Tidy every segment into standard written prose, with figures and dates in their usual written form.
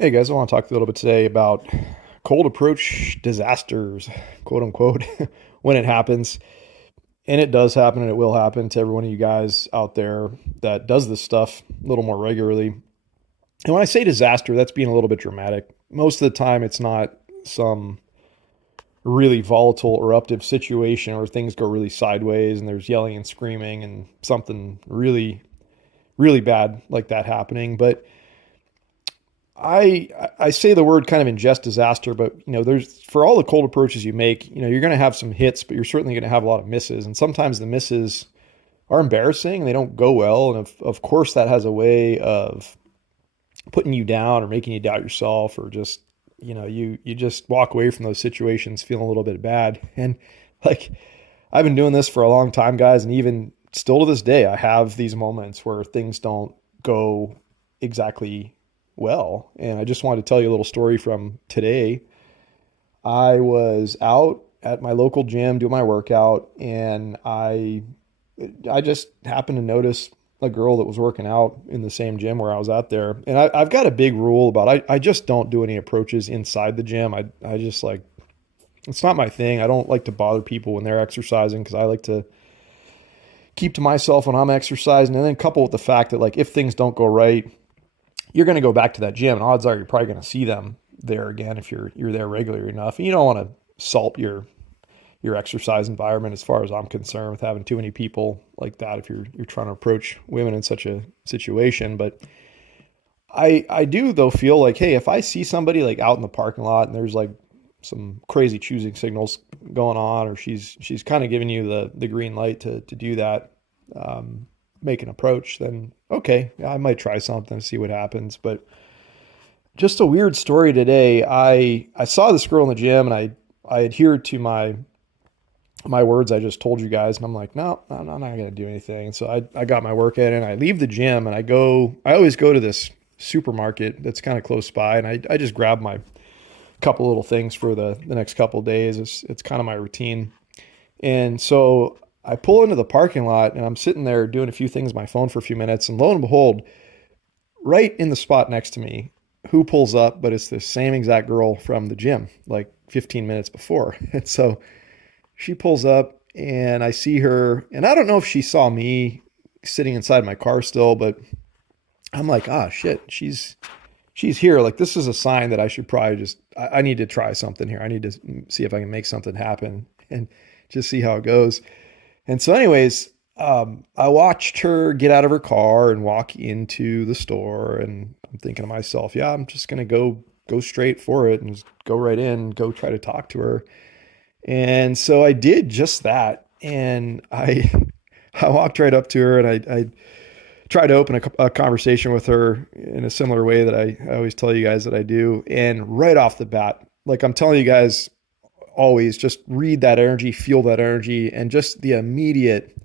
Hey guys, I want to talk a little bit today about cold approach disasters, quote unquote, when it happens. And it does happen and it will happen to every one of you guys out there that does this stuff a little more regularly. And when I say disaster, that's being a little bit dramatic. Most of the time, it's not some really volatile, eruptive situation where things go really sideways and there's yelling and screaming and something really, really bad like that happening. But I say the word kind of ingest disaster, but there's for all the cold approaches you make, you're going to have some hits, but you're certainly going to have a lot of misses, and sometimes the misses are embarrassing. They don't go well, and of course that has a way of putting you down or making you doubt yourself, or just you just walk away from those situations feeling a little bit bad. And like I've been doing this for a long time, guys, and even still to this day, I have these moments where things don't go exactly well. And I just wanted to tell you a little story from today. I was out at my local gym doing my workout, and I just happened to notice a girl that was working out in the same gym where I was out there. And I've got a big rule about I just don't do any approaches inside the gym. I just like it's not my thing. I don't like to bother people when they're exercising because I like to keep to myself when I'm exercising. And then couple with the fact that like if things don't go right, you're going to go back to that gym, and odds are you're probably going to see them there again if you're there regularly enough. And you don't want to salt your exercise environment as far as I'm concerned with having too many people like that if you're trying to approach women in such a situation. But I do though feel like, hey, if I see somebody like out in the parking lot and there's like some crazy choosing signals going on, or she's kind of giving you the green light to do that, make an approach, then okay, I might try something, see what happens. But just a weird story today. I saw this girl in the gym, and I adhered to my words I just told you guys, and I'm like, no, I'm not gonna do anything. So I got my work in, and I leave the gym, and I always go to this supermarket that's kind of close by, and I just grab my couple little things for the next couple of days. It's kind of my routine. And so I pull into the parking lot, and I'm sitting there doing a few things on my phone for a few minutes, and lo and behold, right in the spot next to me, who pulls up? But it's the same exact girl from the gym, like 15 minutes before. And so she pulls up, and I see her, and I don't know if she saw me sitting inside my car still, but I'm like, ah, shit, she's here. Like this is a sign that I should probably just I need to try something here. I need to see if I can make something happen and just see how it goes. And so, anyways, I watched her get out of her car and walk into the store, and I'm thinking to myself, yeah, I'm just gonna go straight for it and just go right in, go try to talk to her. And so I did just that, and I I walked right up to her, and I tried to open a conversation with her in a similar way that I always tell you guys that I do. And right off the bat, like I'm telling you guys always, just read that energy, feel that energy, and just the immediate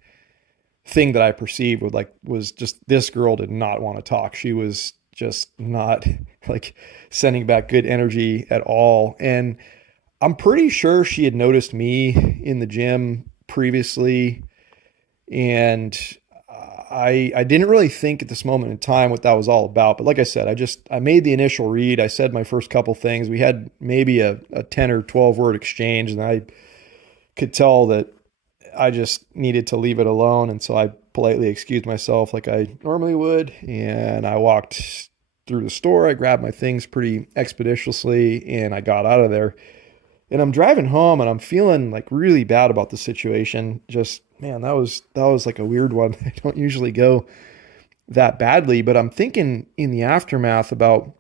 thing that I perceived was just this girl did not want to talk. She was just not like sending back good energy at all. And I'm pretty sure she had noticed me in the gym previously, and I didn't really think at this moment in time what that was all about. But like I said, I made the initial read. I said my first couple things. We had maybe a 10 or 12 word exchange, and I could tell that I just needed to leave it alone. And so I politely excused myself like I normally would. And I walked through the store. I grabbed my things pretty expeditiously, and I got out of there. And I'm driving home, and I'm feeling like really bad about the situation. Just man, that was like a weird one. I don't usually go that badly, but I'm thinking in the aftermath about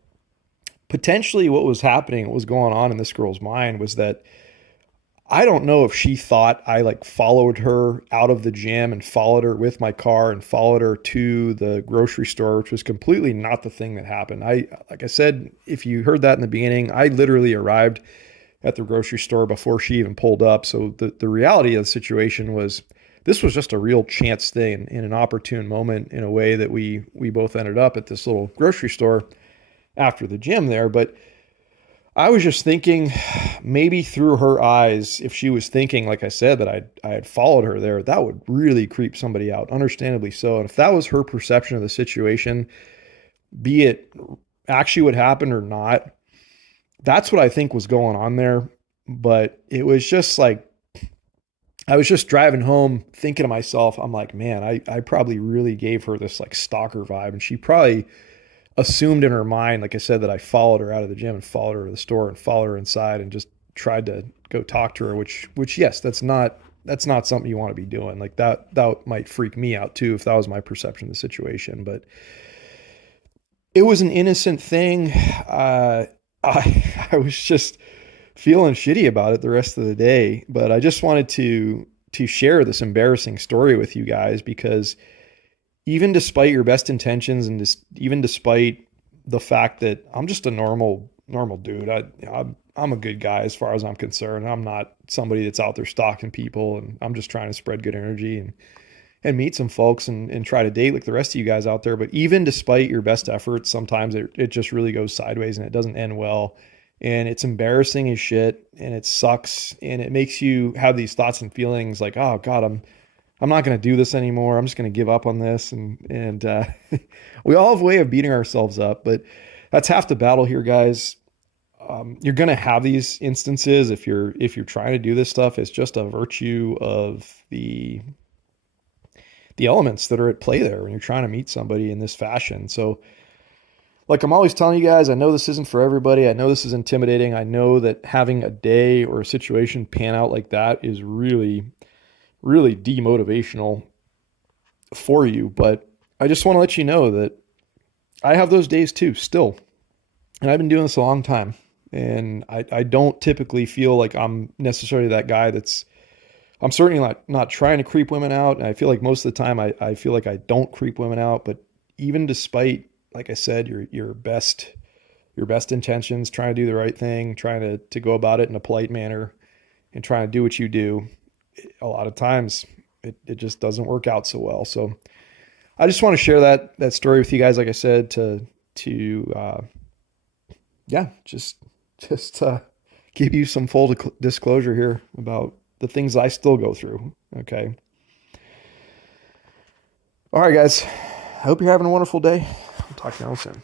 potentially what was happening, what was going on in this girl's mind was that I don't know if she thought I like followed her out of the gym and followed her with my car and followed her to the grocery store, which was completely not the thing that happened. Like I said, if you heard that in the beginning, I literally arrived at the grocery store before she even pulled up. So the reality of the situation was this was just a real chance thing in an opportune moment in a way that we both ended up at this little grocery store after the gym there. But I was just thinking maybe through her eyes, if she was thinking, like I said, that I had followed her there, that would really creep somebody out, understandably so. And if that was her perception of the situation, be it actually what happened or not, that's what I think was going on there. But it was just like, I was just driving home thinking to myself, I'm like, man, I probably really gave her this like stalker vibe. And she probably assumed in her mind, like I said, that I followed her out of the gym and followed her to the store and followed her inside and just tried to go talk to her, which yes, that's not something you want to be doing. Like that might freak me out too if that was my perception of the situation. But it was an innocent thing. I was just feeling shitty about it the rest of the day, but I just wanted to share this embarrassing story with you guys because even despite your best intentions and just even despite the fact that I'm just a normal dude, I'm a good guy as far as I'm concerned. I'm not somebody that's out there stalking people, and I'm just trying to spread good energy and meet some folks and try to date like the rest of you guys out there. But even despite your best efforts, sometimes it just really goes sideways and it doesn't end well. And it's embarrassing as shit and it sucks. And it makes you have these thoughts and feelings like, oh God, I'm not going to do this anymore. I'm just going to give up on this. And we all have a way of beating ourselves up, but that's half the battle here, guys. You're going to have these instances if you're trying to do this stuff. It's just a virtue of the elements that are at play there when you're trying to meet somebody in this fashion. So like I'm always telling you guys, I know this isn't for everybody. I know this is intimidating. I know that having a day or a situation pan out like that is really, really demotivational for you. But I just want to let you know that I have those days too, still. And I've been doing this a long time. And I don't typically feel like I'm necessarily that guy I'm certainly not trying to creep women out. And I feel like most of the time I feel like I don't creep women out. But even despite, like I said, your best intentions, trying to do the right thing, trying to go about it in a polite manner and trying to do what you do, a lot of times it just doesn't work out so well. So I just want to share that story with you guys, like I said, to yeah, just give you some full disclosure here about the things I still go through. Okay. All right, guys. I hope you're having a wonderful day. I'll talk to you all soon.